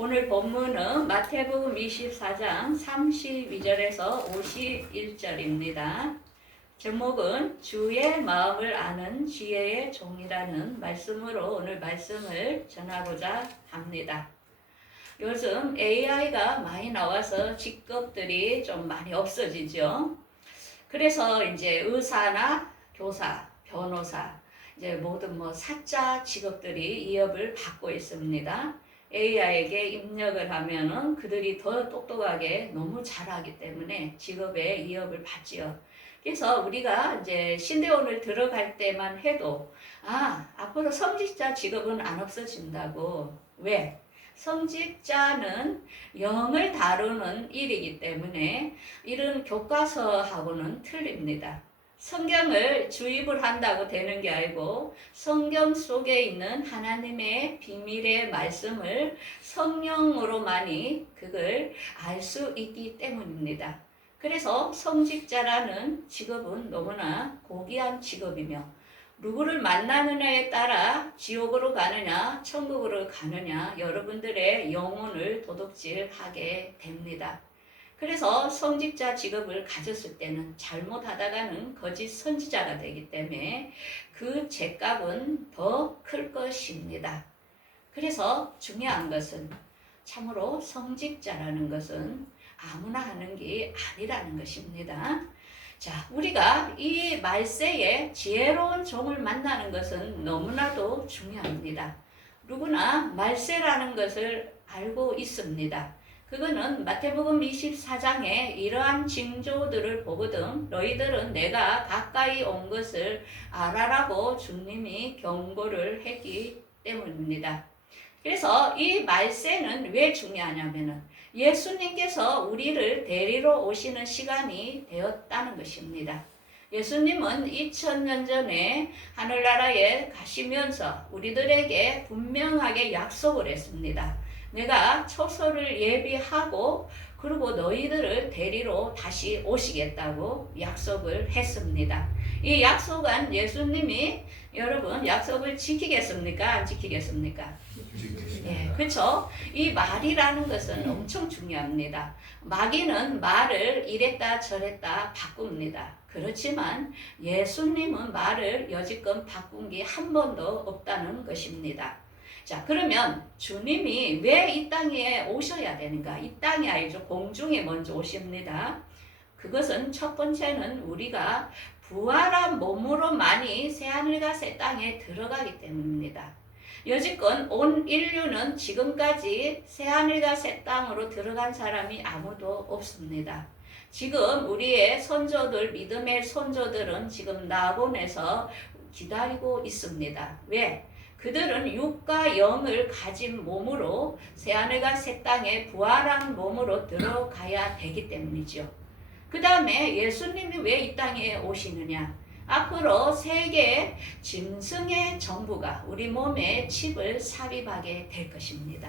오늘 본문은 마태복음 24장 32절에서 51절입니다. 제목은 주의 마음을 아는 지혜의 종이라는 말씀으로 오늘 말씀을 전하고자 합니다. 요즘 AI가 많이 나와서 직업들이 좀 많이 없어지죠. 그래서 이제 의사나 교사, 변호사, 이제 모든 사자 직업들이 이업을 받고 있습니다. AI에게 입력을 하면은 그들이 더 똑똑하게 너무 잘하기 때문에 직업에 이업을 받지요. 그래서 우리가 이제 신대원을 들어갈 때만 해도 앞으로 성직자 직업은 안 없어진다고. 왜? 성직자는 영을 다루는 일이기 때문에 이런 교과서하고는 틀립니다. 성경을 주입을 한다고 되는 게 아니고 성경 속에 있는 하나님의 비밀의 말씀을 성령으로만이 그걸 알 수 있기 때문입니다. 그래서 성직자라는 직업은 너무나 고귀한 직업이며 누구를 만나느냐에 따라 지옥으로 가느냐 천국으로 가느냐 여러분들의 영혼을 도둑질하게 됩니다. 그래서 성직자 직업을 가졌을 때는 잘못하다가는 거짓 선지자가 되기 때문에 그 죄값은 더 클 것입니다. 그래서 중요한 것은 참으로 성직자라는 것은 아무나 하는 게 아니라는 것입니다. 자, 우리가 이 말세에 지혜로운 종을 만나는 것은 너무나도 중요합니다. 누구나 말세라는 것을 알고 있습니다. 그거는 마태복음 24장에 이러한 징조들을 보거든 너희들은 내가 가까이 온 것을 알아라고 주님이 경고를 했기 때문입니다. 그래서 이 말세는 왜 중요하냐면은 예수님께서 우리를 데리러 오시는 시간이 되었다는 것입니다. 예수님은 2000년 전에 하늘나라에 가시면서 우리들에게 분명하게 약속을 했습니다. 내가 처소를 예비하고 그리고 너희들을 데리러 다시 오시겠다고 약속을 했습니다. 이 약속은 예수님이 여러분 약속을 지키겠습니까? 안 지키겠습니까? 예, 그렇죠. 이 말이라는 것은 엄청 중요합니다. 마귀는 말을 이랬다 저랬다 바꿉니다. 그렇지만 예수님은 말을 여지껏 바꾼 게 한 번도 없다는 것입니다. 자, 그러면 주님이 왜 이 땅에 오셔야 되는가? 이 땅이 아니죠. 공중에 먼저 오십니다. 그것은 첫 번째는 우리가 부활한 몸으로만이 새하늘과 새 땅에 들어가기 때문입니다. 여지껏 온 인류는 지금까지 새하늘과 새 땅으로 들어간 사람이 아무도 없습니다. 지금 우리의 선조들, 믿음의 선조들은 지금 낙원에서 기다리고 있습니다. 왜? 그들은 육과 영을 가진 몸으로 새하늘과 새 땅에 부활한 몸으로 들어가야 되기 때문이죠. 그 다음에 예수님이 왜 이 땅에 오시느냐? 앞으로 세계 짐승의 정부가 우리 몸에 칩을 삽입하게 될 것입니다.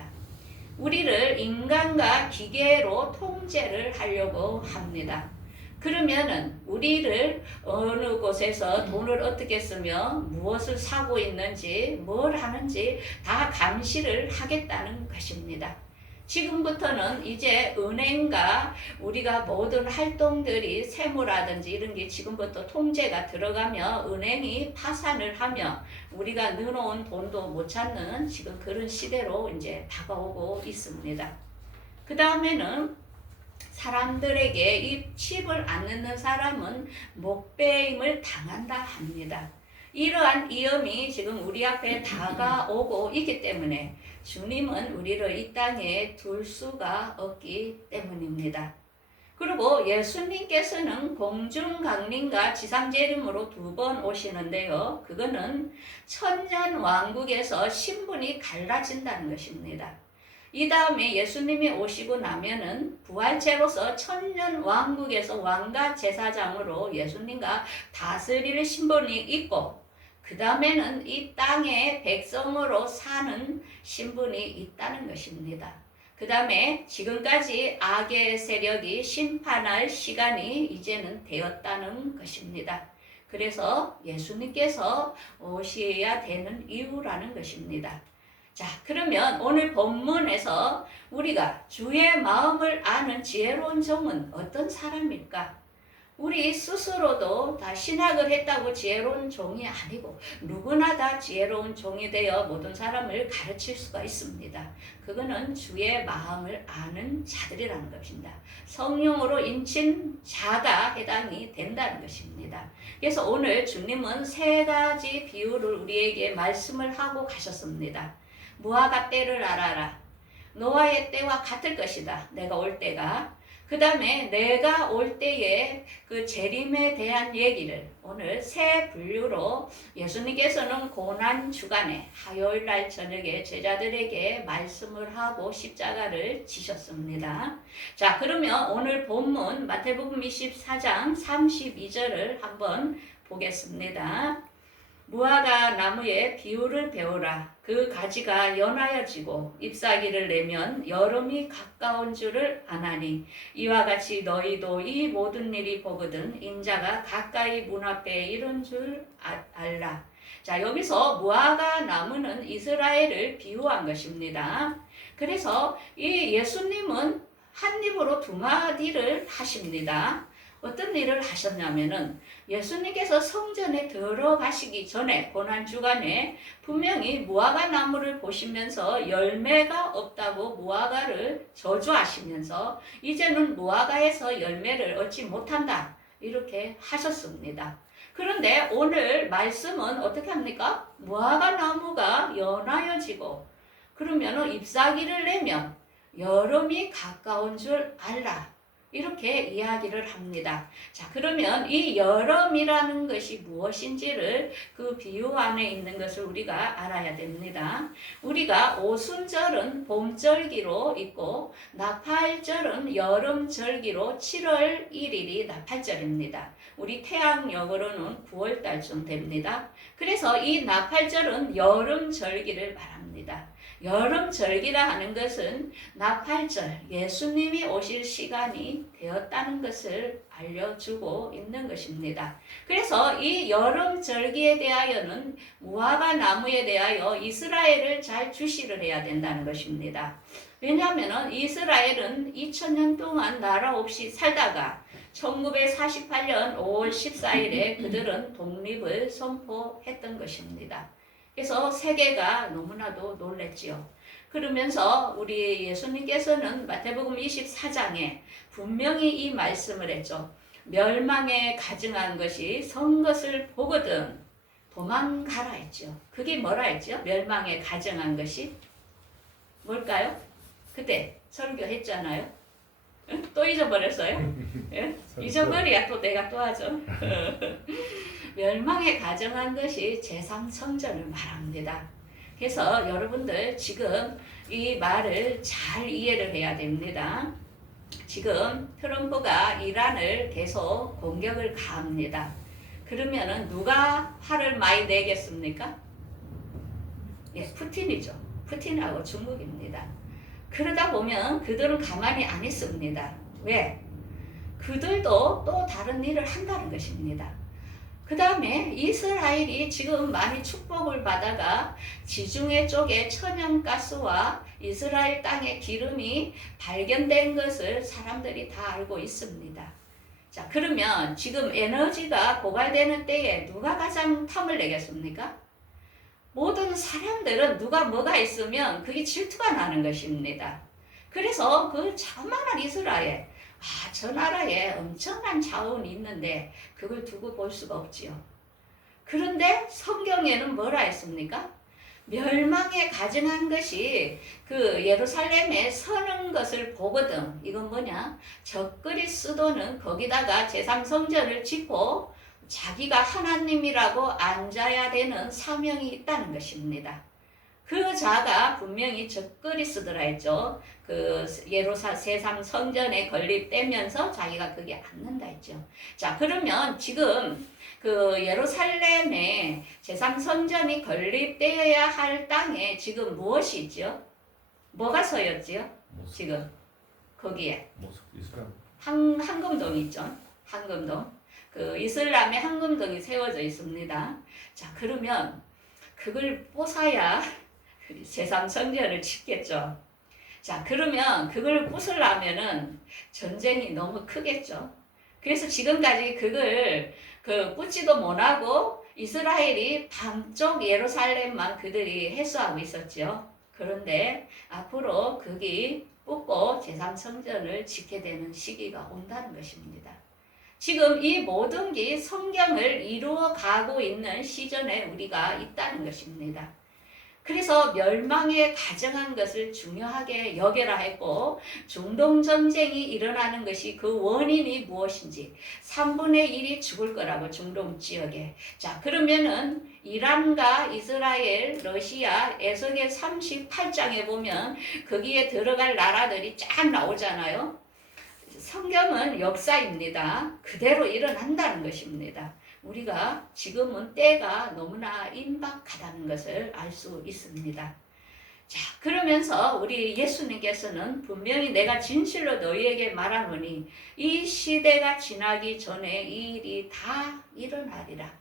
우리를 인간과 기계로 통제를 하려고 합니다. 그러면은 우리를 어느 곳에서 돈을 어떻게 쓰며 무엇을 사고 있는지 뭘 하는지 다 감시를 하겠다는 것입니다. 지금부터는 이제 은행과 우리가 모든 활동들이 세무라든지 이런 게 지금부터 통제가 들어가며 은행이 파산을 하며 우리가 넣어놓은 돈도 못 찾는 지금 그런 시대로 이제 다가오고 있습니다. 그 다음에는 사람들에게 이 칩을 안 넣는 사람은 목배임을 당한다 합니다. 이러한 위험이 지금 우리 앞에 다가오고 있기 때문에 주님은 우리를 이 땅에 둘 수가 없기 때문입니다. 그리고 예수님께서는 공중강림과 지상재림으로 2번 오시는데요. 그거는 천년왕국에서 신분이 갈라진다는 것입니다. 이 다음에 예수님이 오시고 나면은 부활체로서 천년왕국에서 왕과 제사장으로 예수님과 다스릴 신분이 있고 그 다음에는 이 땅의 백성으로 사는 신분이 있다는 것입니다. 그 다음에 지금까지 악의 세력이 심판할 시간이 이제는 되었다는 것입니다. 그래서 예수님께서 오셔야 되는 이유라는 것입니다. 자, 그러면 오늘 본문에서 우리가 주의 마음을 아는 지혜로운 종은 어떤 사람일까? 우리 스스로도 다 신학을 했다고 지혜로운 종이 아니고 누구나 다 지혜로운 종이 되어 모든 사람을 가르칠 수가 있습니다. 그거는 주의 마음을 아는 자들이라는 것입니다. 성령으로 인친 자가 해당이 된다는 것입니다. 그래서 오늘 주님은 세 가지 비유를 우리에게 말씀을 하고 가셨습니다. 무화과 때를 알아라. 노아의 때와 같을 것이다. 내가 올 때가. 그 다음에 내가 올 때의 그 재림에 대한 얘기를 오늘 세 분류로 예수님께서는 고난주간에 화요일 날 저녁에 제자들에게 말씀을 하고 십자가를 지셨습니다. 자, 그러면 오늘 본문 마태복음 24장 32절을 한번 보겠습니다. 무화과 나무의 비유를 배우라. 그 가지가 연하여지고 잎사귀를 내면 여름이 가까운 줄을 아나니 이와 같이 너희도 이 모든 일이 보거든 인자가 가까이 문 앞에 이른 줄 알라. 자, 여기서 무화과 나무는 이스라엘을 비유한 것입니다. 그래서 이 예수님은 한 입으로 두 마디를 하십니다. 어떤 일을 하셨냐면은 예수님께서 성전에 들어가시기 전에 고난주간에 분명히 무화과 나무를 보시면서 열매가 없다고 무화과를 저주하시면서 이제는 무화과에서 열매를 얻지 못한다 이렇게 하셨습니다. 그런데 오늘 말씀은 어떻게 합니까? 무화과 나무가 연하여지고 그러면은 잎사귀를 내면 여름이 가까운 줄 알라. 이렇게 이야기를 합니다. 자, 그러면 이 여름이라는 것이 무엇인지를 그 비유 안에 있는 것을 우리가 알아야 됩니다. 우리가 오순절은 봄절기로 있고 나팔절은 여름절기로 7월 1일이 나팔절입니다. 우리 태양력으로는 9월달쯤 됩니다. 그래서 이 나팔절은 여름절기를 말합니다. 여름절기라 하는 것은 나팔절, 예수님이 오실 시간이 되었다는 것을 알려주고 있는 것입니다. 그래서 이 여름절기에 대하여는 무화과 나무에 대하여 이스라엘을 잘 주시를 해야 된다는 것입니다. 왜냐하면 이스라엘은 2000년 동안 나라 없이 살다가 1948년 5월 14일에 그들은 독립을 선포했던 것입니다. 그래서 세계가 너무나도 놀랬지요. 그러면서 우리 예수님께서는 마태복음 24장에 분명히 이 말씀을 했죠. 멸망에 가증한 것이 선 것을 보거든 도망가라 했죠. 그게 뭐라 했죠? 멸망에 가증한 것이 뭘까요? 그때 설교했잖아요. 응? 또 잊어버렸어요? 예? 잊어버려야 또 내가 또 하죠. 멸망에 가증한 것이 제3성전을 말합니다. 그래서 여러분들 지금 이 말을 잘 이해를 해야 됩니다. 지금 트럼프가 이란을 계속 공격을 가합니다. 그러면은 누가 화를 많이 내겠습니까? 예, 푸틴이죠. 푸틴하고 중국입니다. 그러다 보면 그들은 가만히 안 있습니다. 왜? 그들도 또 다른 일을 한다는 것입니다. 그 다음에 이스라엘이 지금 많이 축복을 받아가 지중해 쪽에 천연가스와 이스라엘 땅의 기름이 발견된 것을 사람들이 다 알고 있습니다. 자, 그러면 지금 에너지가 고갈되는 때에 누가 가장 탐을 내겠습니까? 모든 사람들은 누가 뭐가 있으면 그게 질투가 나는 것입니다. 그래서 그 자만한 이스라엘, 저 나라에 엄청난 자원이 있는데 그걸 두고 볼 수가 없지요. 그런데 성경에는 뭐라 했습니까? 멸망에 가증한 것이 그 예루살렘에 서는 것을 보거든. 이건 뭐냐? 적그리 스도는 거기다가 제3성전을 짓고 자기가 하나님이라고 앉아야 되는 사명이 있다는 것입니다. 그 자가 분명히 적그리스도라 했죠. 그 세상 성전에 건립되면서 자기가 거기에 앉는다 했죠. 자, 그러면 지금 그 예루살렘에 제3성전이 건립되어야 할 땅에 지금 무엇이 있죠? 뭐가 서였지요? 지금 거기에 황금동 있죠. 황금동. 그 이슬람의 황금동이 세워져 있습니다. 자, 그러면 그걸 뽀사야 제3성전을 짓겠죠. 자, 그러면 그걸 부수려면은 전쟁이 너무 크겠죠. 그래서 지금까지 그걸 붙지도 못하고 이스라엘이 반쪽 예루살렘만 그들이 해수하고 있었죠. 그런데 앞으로 거기 붙고 제3성전을 짓게 되는 시기가 온다는 것입니다. 지금 이 모든 게 성경을 이루어 가고 있는 시즌에 우리가 있다는 것입니다. 그래서 멸망에 가정한 것을 중요하게 여겨라 했고, 중동전쟁이 일어나는 것이 그 원인이 무엇인지 3분의 1이 죽을 거라고 중동 지역에. 자, 그러면은 이란과 이스라엘, 러시아, 에스겔 38장에 보면 거기에 들어갈 나라들이 쫙 나오잖아요. 성경은 역사입니다. 그대로 일어난다는 것입니다. 우리가 지금은 때가 너무나 임박하다는 것을 알 수 있습니다. 자, 그러면서 우리 예수님께서는 분명히 내가 진실로 너희에게 말하노니 이 시대가 지나기 전에 이 일이 다 일어나리라.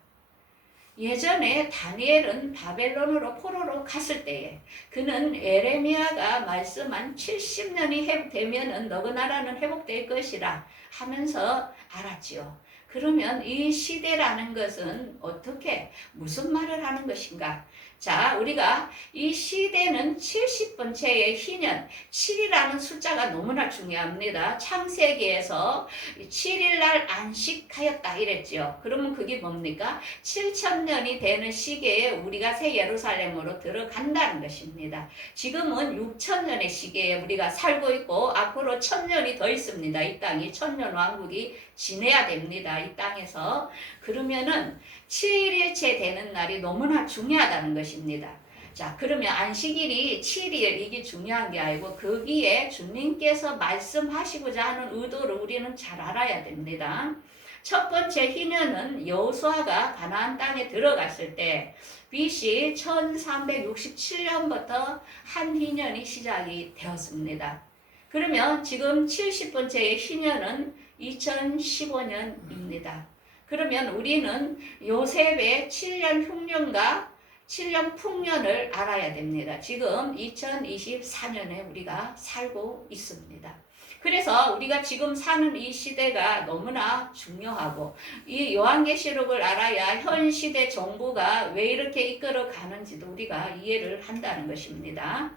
예전에 다니엘은 바벨론으로 포로로 갔을 때에 그는 에레미야가 말씀한 70년이 되면은 너그 나라는 회복될 것이라 하면서 알았지요. 그러면 이 시대라는 것은 어떻게 무슨 말을 하는 것인가? 자, 우리가 이 시대는 70번째의 희년, 7이라는 숫자가 너무나 중요합니다. 창세기에서 7일날 안식하였다 이랬죠. 그러면 그게 뭡니까? 7천년이 되는 시기에 우리가 새 예루살렘으로 들어간다는 것입니다. 지금은 6천년의 시기에 우리가 살고 있고 앞으로 1000년이 더 있습니다. 이 땅이 1000년 왕국이 지내야 됩니다. 이 땅에서. 그러면은 7일째 되는 날이 너무나 중요하다는 것입니다. 자, 그러면 안식일이 7일 이게 중요한 게 아니고 거기에 주님께서 말씀하시고자 하는 의도를 우리는 잘 알아야 됩니다. 첫 번째 희년은 여호수아가 가나안 땅에 들어갔을 때 BC 1367년부터 한 희년이 시작이 되었습니다. 그러면 지금 70번째의 희년은 2015년입니다. 그러면 우리는 요셉의 7년 흉년과 7년 풍년을 알아야 됩니다. 지금 2024년에 우리가 살고 있습니다. 그래서 우리가 지금 사는 이 시대가 너무나 중요하고 이 요한계시록을 알아야 현 시대 정부가 왜 이렇게 이끌어 가는지도 우리가 이해를 한다는 것입니다.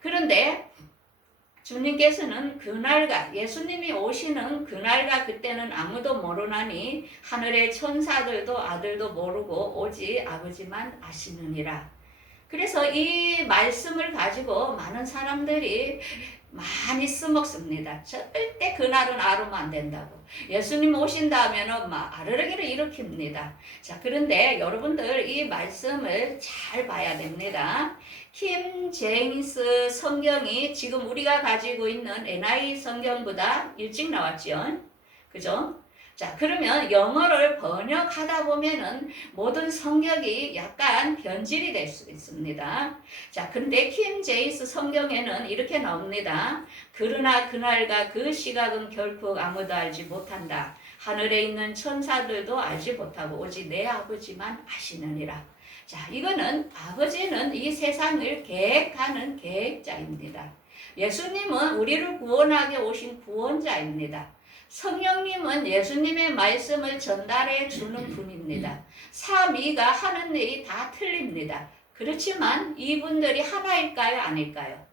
그런데 주님께서는 그날과 예수님이 오시는 그날과 그때는 아무도 모르나니 하늘의 천사들도 아들도 모르고 오직 아버지만 아시느니라. 그래서 이 말씀을 가지고 많은 사람들이 많이 써먹습니다. 절대 그날은 아르면 안 된다고. 예수님 오신다면은 막 아르르기를 일으킵니다. 자, 그런데 여러분들 이 말씀을 잘 봐야 됩니다. 킴 제임스 성경이 지금 우리가 가지고 있는 NIV 성경보다 일찍 나왔죠. 그죠? 자, 그러면 영어를 번역하다 보면은 모든 성격이 약간 변질이 될 수 있습니다. 자, 근데 킹 제임스 성경에는 이렇게 나옵니다. 그러나 그날과 그 시각은 결코 아무도 알지 못한다. 하늘에 있는 천사들도 알지 못하고 오직 내 아버지만 아시느니라. 자, 이거는 아버지는 이 세상을 계획하는 계획자입니다. 예수님은 우리를 구원하게 오신 구원자입니다. 성령님은 예수님의 말씀을 전달해 주는 분입니다. 삼위가 하는 일이 다 틀립니다. 그렇지만 이분들이 하나일까요? 아닐까요?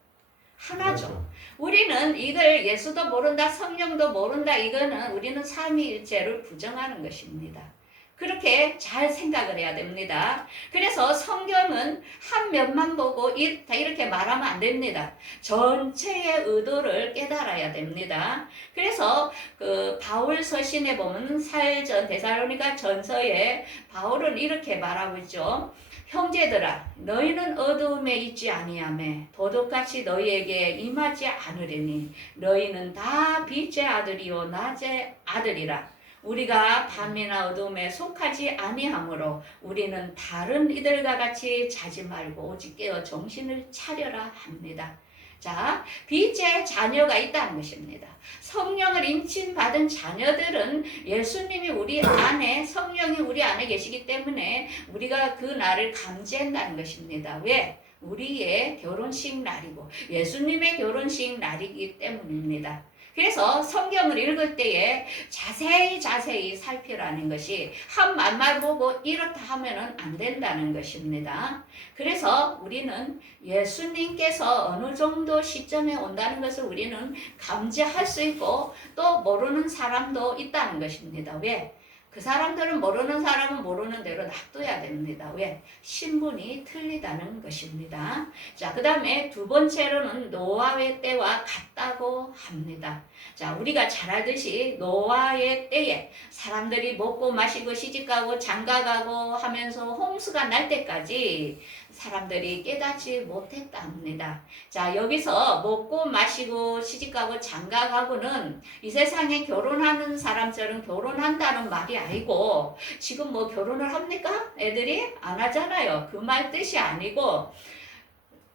하나죠. 우리는 이걸 예수도 모른다, 성령도 모른다, 이거는 우리는 삼위일체를 부정하는 것입니다. 그렇게 잘 생각을 해야 됩니다. 그래서 성경은 한 면만 보고 다 이렇게 말하면 안 됩니다. 전체의 의도를 깨달아야 됩니다. 그래서 그 바울 서신에 보면 사일전 데살로니가 전서에 바울은 이렇게 말하고 있죠. 형제들아, 너희는 어두움에 있지 아니하매 도둑같이 너희에게 임하지 않으리니 너희는 다 빛의 아들이요 낮의 아들이라. 우리가 밤이나 어둠에 속하지 아니하므로 우리는 다른 이들과 같이 자지 말고 오직 깨어 정신을 차려라 합니다. 자, 빛의 자녀가 있다는 것입니다. 성령을 인침받은 자녀들은 예수님이 우리 안에, 성령이 우리 안에 계시기 때문에 우리가 그 날을 감지한다는 것입니다. 왜? 우리의 결혼식 날이고 예수님의 결혼식 날이기 때문입니다. 그래서 성경을 읽을 때에 자세히 살피라는 것이 한 말만 보고 이렇다 하면은 안 된다는 것입니다. 그래서 우리는 예수님께서 어느 정도 시점에 온다는 것을 우리는 감지할 수 있고 또 모르는 사람도 있다는 것입니다. 왜? 그 사람들은 모르는 사람은 모르는 대로 놔둬야 됩니다. 왜? 신분이 틀리다는 것입니다. 자, 그 다음에 두 번째로는 노아의 때와 같다고 합니다. 자, 우리가 잘 알듯이 노아의 때에 사람들이 먹고 마시고 시집가고 장가가고 하면서 홍수가 날 때까지 사람들이 깨닫지 못했다 합니다. 자, 여기서 먹고 마시고 시집가고 장가가고는 이 세상에 결혼하는 사람처럼 결혼한다는 말이 아니고 지금 뭐 결혼을 합니까? 애들이 안 하잖아요. 그 말 뜻이 아니고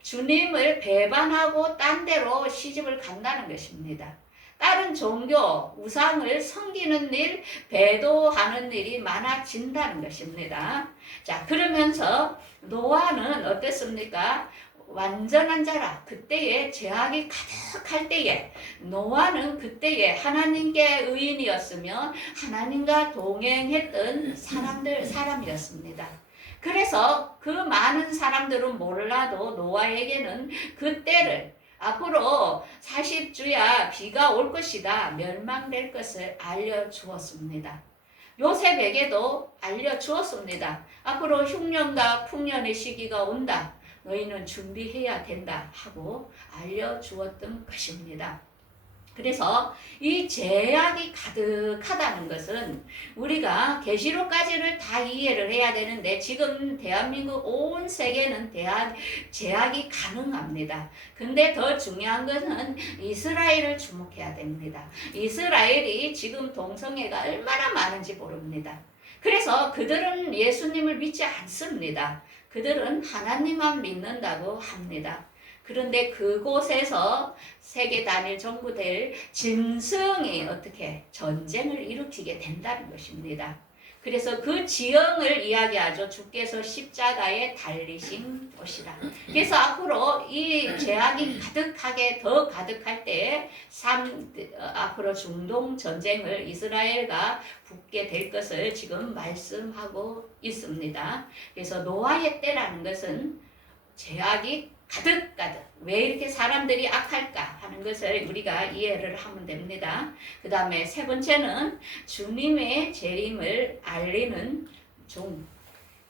주님을 배반하고 딴 데로 시집을 간다는 것입니다. 다른 종교, 우상을 섬기는 일, 배도하는 일이 많아진다는 것입니다. 자, 그러면서 노아는 어땠습니까? 완전한 자라. 그때에 죄악이 가득할 때에 노아는 그때에 하나님께 의인이었으며 하나님과 동행했던 사람이었습니다. 그래서 그 많은 사람들은 몰라도 노아에게는 그때를 앞으로 40주야 비가 올 것이다. 멸망될 것을 알려주었습니다. 요셉에게도 알려주었습니다. 앞으로 흉년과 풍년의 시기가 온다. 너희는 준비해야 된다 하고 알려주었던 것입니다. 그래서 이 제약이 가득하다는 것은 우리가 계시록까지를 다 이해를 해야 되는데 지금 대한민국 온 세계는 제약이 가능합니다. 근데 더 중요한 것은 이스라엘을 주목해야 됩니다. 이스라엘이 지금 동성애가 얼마나 많은지 모릅니다. 그래서 그들은 예수님을 믿지 않습니다. 그들은 하나님만 믿는다고 합니다. 그런데 그곳에서 세계 단일 정부될 짐승이 어떻게 전쟁을 일으키게 된다는 것입니다. 그래서 그 지형을 이야기하죠. 주께서 십자가에 달리신 곳이라. 그래서 앞으로 이 죄악이 더 가득할 때에 앞으로 중동 전쟁을 이스라엘과 붙게 될 것을 지금 말씀하고 있습니다. 그래서 노아의 때라는 것은 죄악이 가득 왜 이렇게 사람들이 악할까 하는 것을 우리가 이해를 하면 됩니다. 그 다음에 세 번째는 주님의 재림을 알리는 종,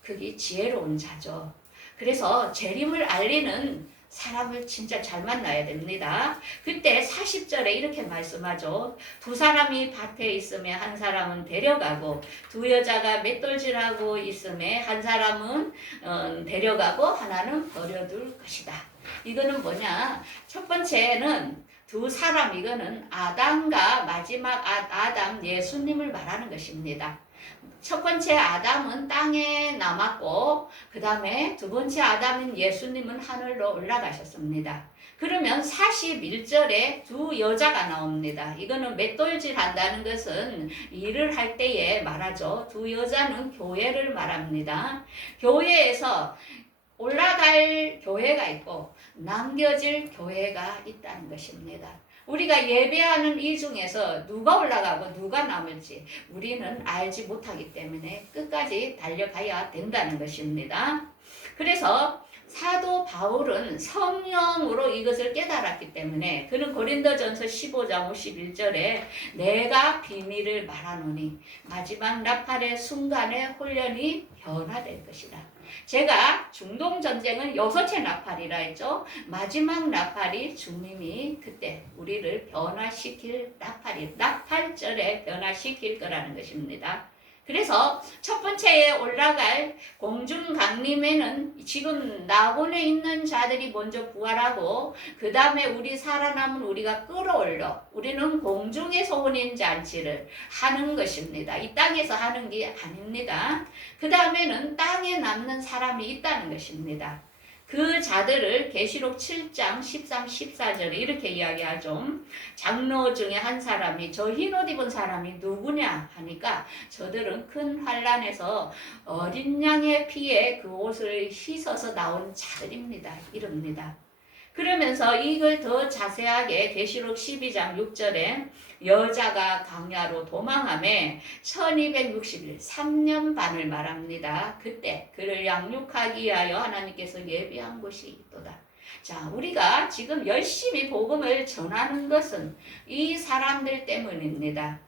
그게 지혜로운 자죠. 그래서 재림을 알리는 사람을 진짜 잘 만나야 됩니다. 그때 40절에 이렇게 말씀하죠. 두 사람이 밭에 있음에 한 사람은 데려가고 두 여자가 맷돌질하고 있음에 한 사람은 데려가고 하나는 버려둘 것이다. 이거는 뭐냐? 첫 번째는 두 사람, 이거는 아담과 마지막 아담 예수님을 말하는 것입니다. 첫 번째 아담은 땅에 남았고 그 다음에 두 번째 아담인 예수님은 하늘로 올라가셨습니다. 그러면 41절에 두 여자가 나옵니다. 이거는 맷돌질 한다는 것은 일을 할 때에 말하죠. 두 여자는 교회를 말합니다. 교회에서 올라갈 교회가 있고 남겨질 교회가 있다는 것입니다. 우리가 예배하는 이 중에서 누가 올라가고 누가 남을지 우리는 알지 못하기 때문에 끝까지 달려가야 된다는 것입니다. 그래서 사도 바울은 성령으로 이것을 깨달았기 때문에 그는 고린도전서 15장 51절에 내가 비밀을 말하노니 마지막 나팔의 순간에 혼련이 변화될 것이다. 제가 중동 전쟁은 6째 나팔이라 했죠. 마지막 나팔이 주님이 그때 우리를 변화시킬 나팔절에 변화시킬 거라는 것입니다. 그래서 첫 번째에 올라갈 공중 강림에는 지금 낙원에 있는 자들이 먼저 부활하고 그 다음에 우리 살아남은 우리가 끌어올려 우리는 공중에서 혼인 잔치를 하는 것입니다. 이 땅에서 하는 게 아닙니다. 그 다음에는 땅에 남는 사람이 있다는 것입니다. 그 자들을 계시록 7장 13, 14절에 이렇게 이야기하죠. 장로 중에 한 사람이 저 흰옷 입은 사람이 누구냐 하니까 저들은 큰 환란에서 어린 양의 피에 그 옷을 씻어서 나온 자들입니다. 이럽니다. 그러면서 이걸 더 자세하게 계시록 12장 6절에 여자가 광야로 도망함에 1260일 3년 반을 말합니다. 그때 그를 양육하기 위하여 하나님께서 예비한 곳이 있도다. 자, 우리가 지금 열심히 복음을 전하는 것은 이 사람들 때문입니다.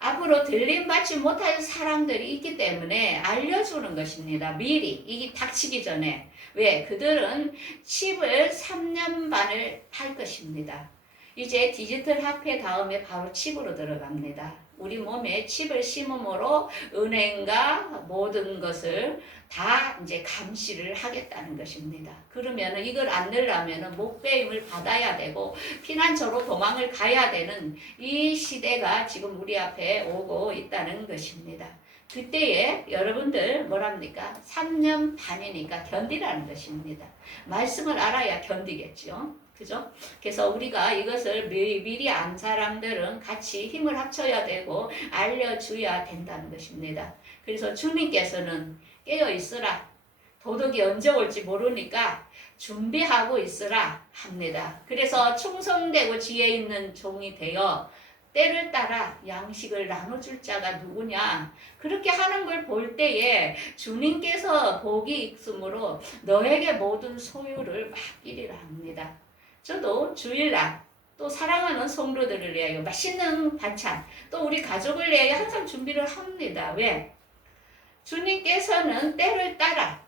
앞으로 들림받지 못할 사람들이 있기 때문에 알려주는 것입니다. 미리 이게 닥치기 전에. 왜? 그들은 칩을 3년 반을 할 것입니다. 이제 디지털 화폐 다음에 바로 칩으로 들어갑니다. 우리 몸에 칩을 심음으로 은행과 모든 것을 다 이제 감시를 하겠다는 것입니다. 그러면 이걸 안 넣으려면 목배임을 받아야 되고 피난처로 도망을 가야 되는 이 시대가 지금 우리 앞에 오고 있다는 것입니다. 그때에 여러분들 뭐랍니까? 3년 반이니까 견디라는 것입니다. 말씀을 알아야 견디겠죠. 그죠? 그래서 우리가 이것을 미리 안 사람들은 같이 힘을 합쳐야 되고 알려줘야 된다는 것입니다. 그래서 주님께서는 깨어 있으라. 도덕이 언제 올지 모르니까 준비하고 있으라 합니다. 그래서 충성되고 지혜 있는 종이 되어 때를 따라 양식을 나눠줄 자가 누구냐. 그렇게 하는 걸 볼 때에 주님께서 복이 있으므로 너에게 모든 소유를 맡기리라 합니다. 저도 주일날 또 사랑하는 성도들을 위하여 맛있는 반찬, 또 우리 가족을 위하여 항상 준비를 합니다. 왜? 주님께서는 때를 따라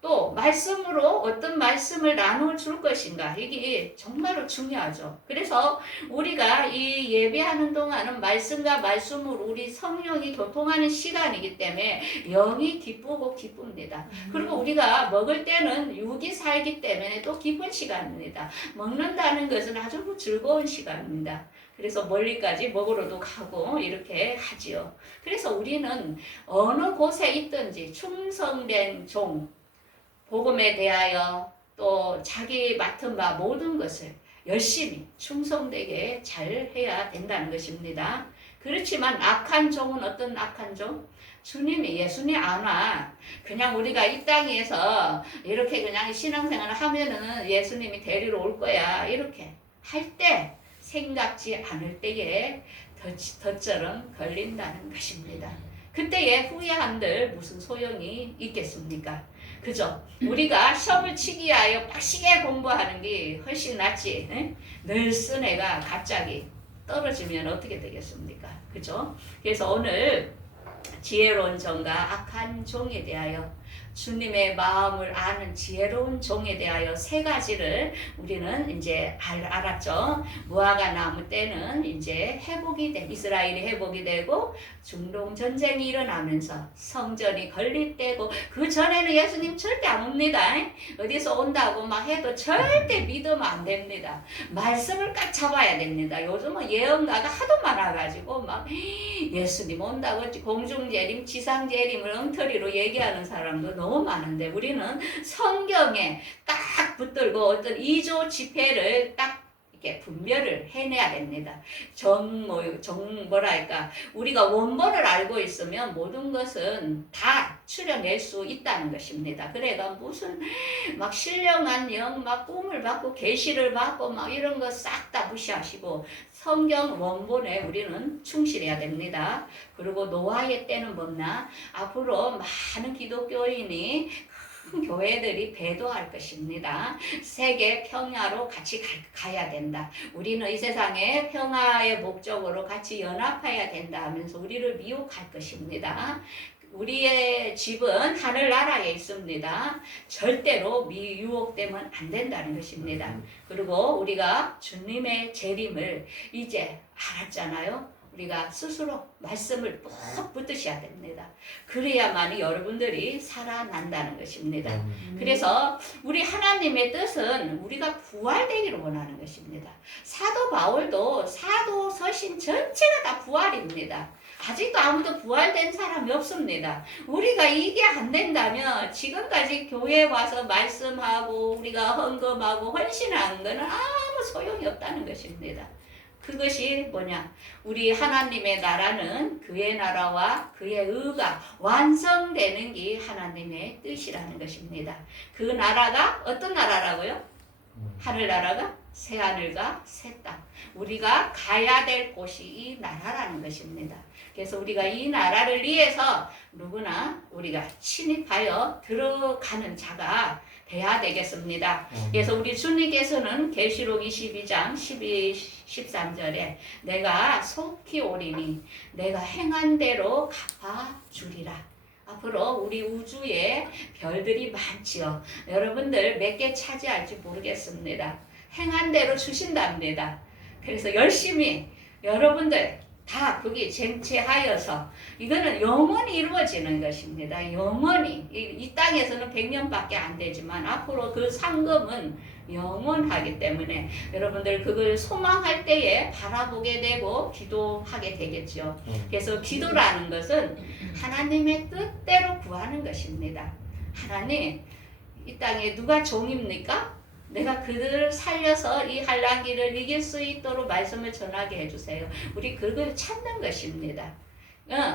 또 말씀으로 어떤 말씀을 나눠줄 것인가, 이게 정말로 중요하죠. 그래서 우리가 이 예배하는 동안은 말씀과 말씀으로 우리 성령이 교통하는 시간이기 때문에 영이 기쁘고 기쁩니다. 그리고 우리가 먹을 때는 육이 살기 때문에 또 기쁜 시간입니다. 먹는다는 것은 아주 즐거운 시간입니다. 그래서 멀리까지 먹으러도 가고 이렇게 하지요. 그래서 우리는 어느 곳에 있든지 충성된 종, 복음에 대하여 또 자기 맡은 바 모든 것을 열심히 충성되게 잘 해야 된다는 것입니다. 그렇지만 악한 종은 어떤 악한 종? 주님이 예수님 안 와. 그냥 우리가 이 땅에서 이렇게 그냥 신앙생활을 하면은 예수님이 데리러 올 거야. 이렇게 할 때 생각지 않을 때에 덧절은 걸린다는 것입니다. 그때에 후회한들 무슨 소용이 있겠습니까? 그죠? 우리가 시험을 치기 위하여 빡시게 공부하는 게 훨씬 낫지. 에? 늘 쓴 애가 갑자기 떨어지면 어떻게 되겠습니까? 그죠? 그래서 오늘 지혜로운 종과 악한 종에 대하여, 주님의 마음을 아는 지혜로운 종에 대하여 세 가지를 우리는 이제 알았죠. 무화과 나무 때는 이제 이스라엘이 회복이 되고 중동 전쟁이 일어나면서 성전이 건립 때고, 그 전에는 예수님 절대 안 옵니다. 어디서 온다고 막 해도 절대 믿으면 안 됩니다. 말씀을 꽉 잡아야 됩니다. 요즘은 예언가가 하도 많아가지고 막 예수님 온다고 공중재림, 지상재림을 엉터리로 얘기하는 사람도 너무 많은데, 우리는 성경에 딱 붙들고 어떤 이조 지폐를 딱 이렇게 분별을 해내야 됩니다. 뭐랄까, 우리가 원본을 알고 있으면 모든 것은 다 추려낼 수 있다는 것입니다. 그래가 무슨 막 신령한 영, 막 꿈을 받고 계시를 받고 막 이런 거 싹 다 무시하시고 성경 원본에 우리는 충실해야 됩니다. 그리고 노아의 때는 뭐냐? 앞으로 많은 기독교인이 큰 교회들이 배도할 것입니다. 세계 평화로 같이 가야 된다. 우리는 이 세상에 평화의 목적으로 같이 연합해야 된다 하면서 우리를 미혹할 것입니다. 우리의 집은 하늘나라에 있습니다. 절대로 유혹되면 안 된다는 것입니다. 그리고 우리가 주님의 재림을 이제 알았잖아요. 우리가 스스로 말씀을 꼭 붙드셔야 됩니다. 그래야만이 여러분들이 살아난다는 것입니다. 그래서 우리 하나님의 뜻은 우리가 부활되기를 원하는 것입니다. 사도 바울도 사도 서신 전체가 다 부활입니다. 아직도 아무도 부활된 사람이 없습니다. 우리가 이게 안 된다면 지금까지 교회에 와서 말씀하고 우리가 헌금하고 헌신하는 것은 아무 소용이 없다는 것입니다. 그것이 뭐냐? 우리 하나님의 나라는 그의 나라와 그의 의가 완성되는 게 하나님의 뜻이라는 것입니다. 그 나라가 어떤 나라라고요? 하늘나라가 새하늘과 새 땅. 우리가 가야 될 곳이 이 나라라는 것입니다. 그래서 우리가 이 나라를 위해서 누구나 우리가 침입하여 들어가는 자가 돼야 되겠습니다. 그래서 우리 주님께서는 계시록 22장 12, 13절에 내가 속히 오리니 내가 행한 대로 갚아주리라. 앞으로 우리 우주에 별들이 많지요. 여러분들 몇 개 차지할지 모르겠습니다. 행한 대로 주신답니다. 그래서 열심히 여러분들 다 거기 쟁취하여서 이거는 영원히 이루어지는 것입니다. 영원히 이 땅에서는 100년밖에 안 되지만 앞으로 그 상금은 영원하기 때문에 여러분들 그걸 소망할 때에 바라보게 되고 기도하게 되겠죠. 그래서 기도라는 것은 하나님의 뜻대로 구하는 것입니다. 하나님, 이 땅에 누가 종입니까? 내가 그들을 살려서 이 한란기를 이길 수 있도록 말씀을 전하게 해주세요. 우리 그걸 찾는 것입니다.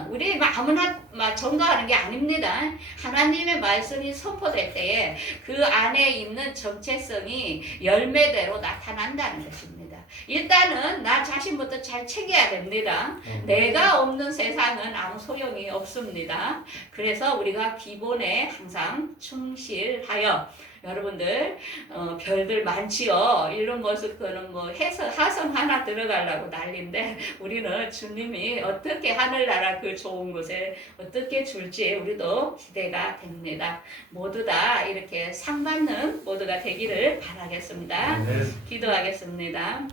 우리 아무나 전가하는 게 아닙니다. 하나님의 말씀이 선포될 때에 그 안에 있는 정체성이 열매대로 나타난다는 것입니다. 일단은 나 자신부터 잘 챙겨야 됩니다. 내가 없는 세상은 아무 소용이 없습니다. 그래서 우리가 기본에 항상 충실하여 여러분들 별들 많지요. 이런 모습 그는 뭐 해서 하성 하나 들어가려고 난리인데 우리는 주님이 어떻게 하늘나라 그 좋은 곳에 어떻게 줄지 우리도 기대가 됩니다. 모두 다 이렇게 상 받는 모두가 되기를 바라겠습니다. 기도하겠습니다.